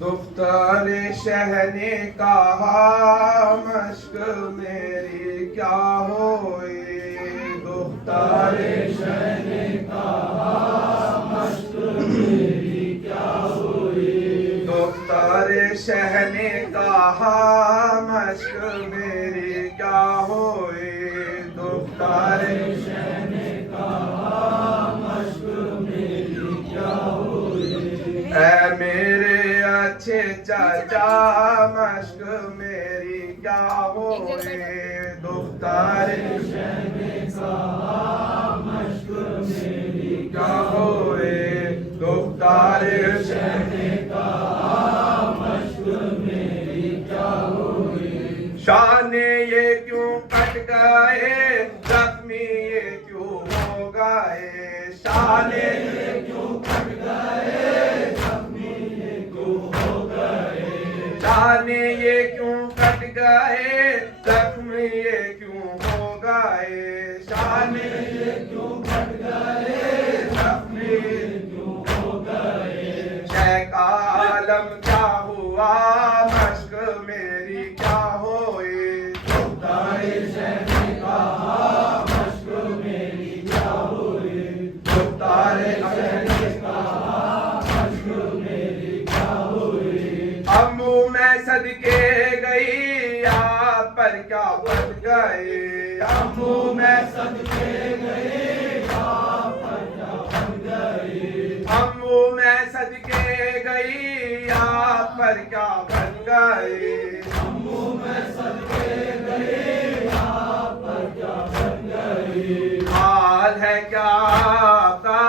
दुख्तार शह ने कहा मश्क मेरी क्या होए। दुख्तार शह ने कहा मश्क मेरी क्या होए। दुख्तार शह ने कहा मश्क मेरी क्या होए। दुख्तार शह ने कहा मश्क मेरी क्या होए। ऐ मेरे अच्छे चाचा मश्क मेरी क्या होए। दुख्तार शह ने कहा मश्क मेरी क्या होए। दुख्तार शह ने कहा मश्क मेरी क्या होए। शान ये क्यों कट गए जख्मी ये क्यों हो गए। शान ये क्यों कट गए जख्मी ये क्यों हो गए। शान ये क्यों कट गए जख्मी ये क्यों हो गए। शान ये क्यों कट गए जख्मी ये क्यों हो गए। शह का आलम क्या हुआ मश्क मेरी क्या होए। दुख्तार शह ने कहा मश्क मेरी क्या होए। दुख्तार शह ने कहा मश्क मेरी क्या होए। अम्मू मैं सदके गई आप पर क्या बन गए। अम्मू मैं सदके गई आप पर क्या बन गए। अम्मू मैं सदके गई आप पर क्या बन गए। अम्मू मैं सदके गई आप पर क्या बन गए। हाल है क्या आपका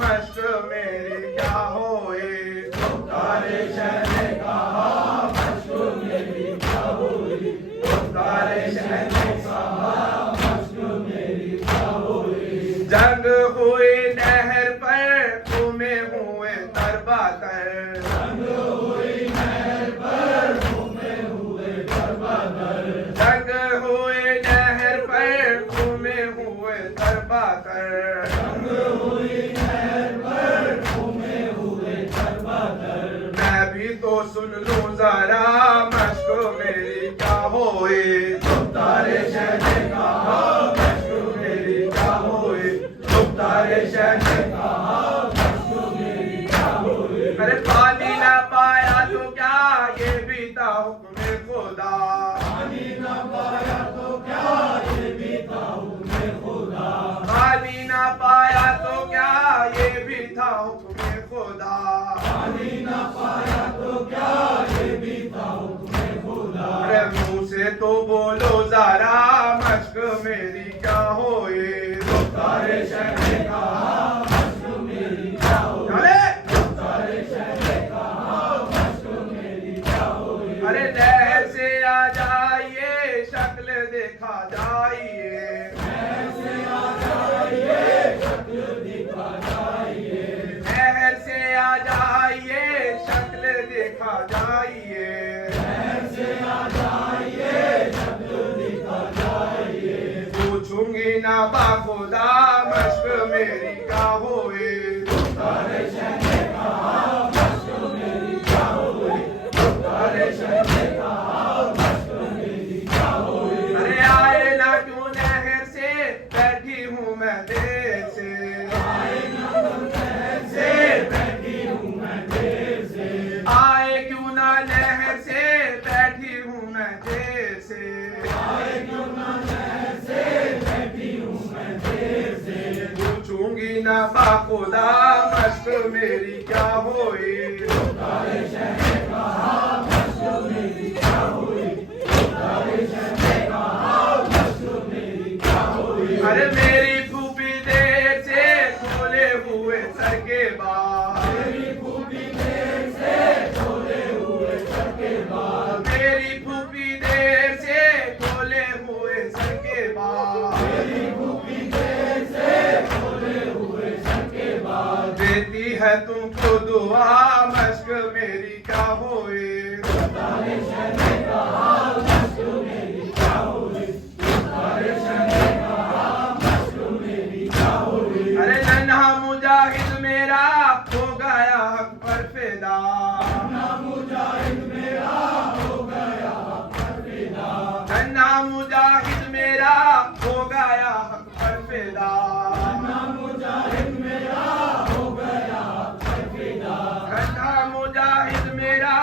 मश्क मेरी क्या होए। दुख्तार शह ने कहा मश्क मेरी क्या होए। दुख्तार शह ने कहा मश्क मेरी क्या होए। जंग हुई नहर पर घूमे हुए तरबातर। जंग हुई नहर पर घूमे हुए तरबातर। जंग हुई नहर पर घूमे हुए तरबातर। जंग हुई नहर पर घूमे हुए तरबातर। मैं भी तो सुन लूं जरा मश्क मेरी क्या होए। दुख्तार शह ने कहा मश्क मेरी क्या होए। दुख्तार शह ने कहा मश्क मेरी क्या होए। अरे पानी ना पाया तो क्या ये भी था हुक्म खुदा। पानी ना पाया तो क्या ये भी था हुक्म खुदा। पानी ना पाया तो क्या ये भी था हुक्म खुदा। पानी ना पाया तो क्या ये भी था हुक्म खुदा। अरे मुंह से तो बोलो जरा मश्क मेरी क्या होए। दुख्तार शह ने कहा मश्क मेरी क्या होए। दुख्तार शह ने कहा मश्क मेरी क्या होए। अरे लहर से आ जाइए शक्ल देखा जाइए। लहर से आ जाइए शक्ल दिखा जाइए। लहर से आ जाइए शक्ल देखा जाइए। लहर से आ जाइए शक्ल दिखा जाइए। पूछूंगी ना बाखुदा मश्क मेरी क्या होए। दुख्तार शह ने कहा मश्क मेरी क्या होए। दुख्तार शह ने कहा मश्क मेरी क्या होए। अरे आए ना क्यों नहर से बैठी हूँ मैं देर से। आए ना क्यों नहर से बैठी हूँ मैं देर से। आए क्यों ना नहर से बैठी हूँ मैं देर से। आए क्यों ना नहर से बैठी हूँ मैं देर से। पूछूंगी ना बाखुदा मश्क मेरी क्या होए। दुख्तार शह ने कहा मश्क मेरी क्या होए। दुख्तार शह ने कहा मश्क मेरी क्या होए। अरे मेरी फूफी देर से खोले हुए सर के बाल। मेरी फूफी देर से खोले हुए सर के बाल। मेरी फूफी देर से खोले हुए सर के बाल। मेरी फूफी देर से खोले हुए सर के बाल। देती है तुमको दुआ मश्क मेरी क्या होए। दुख्तार शह ने कहा मश्क मेरी क्या होए। दुख्तार शह ने कहा मश्क मेरी क्या होए। अरे फिदा। अन्ना मुजाहिद मेरा हो गया पर फिदा। अन्ना मुजाहिद मेरा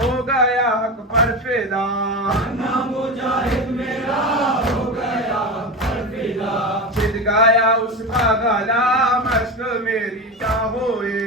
हो गया पर फिदा। अन्ना मुजाहिद मेरा हो गया पर फिदा। छिद गाया उसका गला मश्क मेरी क्या होए।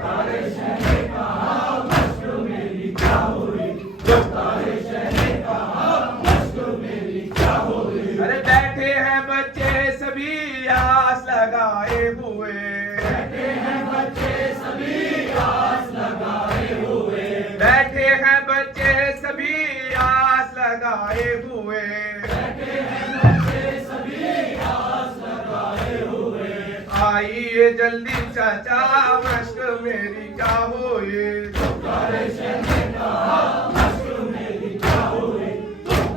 तारे शहने कहा मश्क मेरी क्या हुई। तारे शहने कहा मश्क मेरी क्या हुई। अरे बैठे हैं बच्चे सभी आस लगाए हुए। बैठे हैं बच्चे सभी आस लगाए हुए। बैठे हैं बच्चे सभी आस लगाए हुए। बैठे हैं बच्चे सभी आस लगाए हुए। आइए जल्दी चाचा मश्क मेरी क्या होए। तारे शहने कहा मश्क मेरी क्या हुई।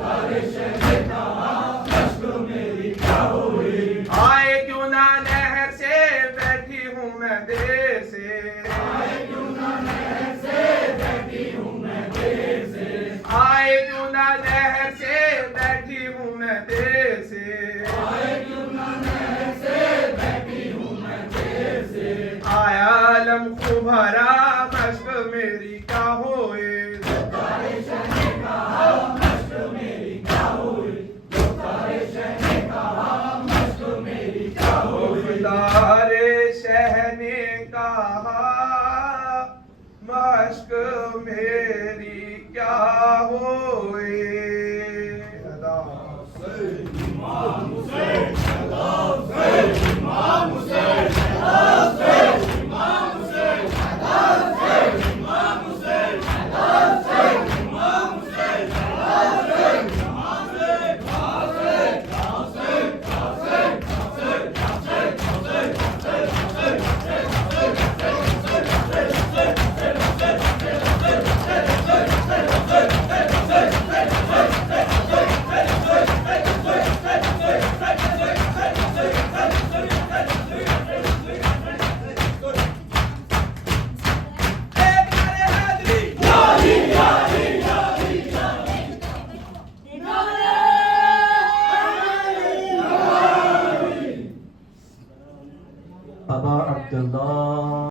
तारे शहने कहा मश्क मेरी क्या हुई। आए क्यों ना नहर से बैठी हूँ मैं देर से। आए क्यों ना नहर से बैठी हूँ मैं देर से। आए क्यों ना नहर से बैठी हूँ मैं देर से। आए क्यों ना नहर से बैठी हूँ मैं देर से। आया आलम खूब भरा मश्क मेरी क्या होए। तारे शहने कहा मश्क मेरी क्या हुई। तारे शहने कहा मश्क मेरी क्या हुई। तारे शहने कहा मश्क मेरी क्या होए। अदा इमाम हुसैन इमाम हुसैन इमाम हुसैन इमाम हुसैन इमाम हुसैन इमाम हुसैन इमाम हुसैन। बाबा अब्दुल्ला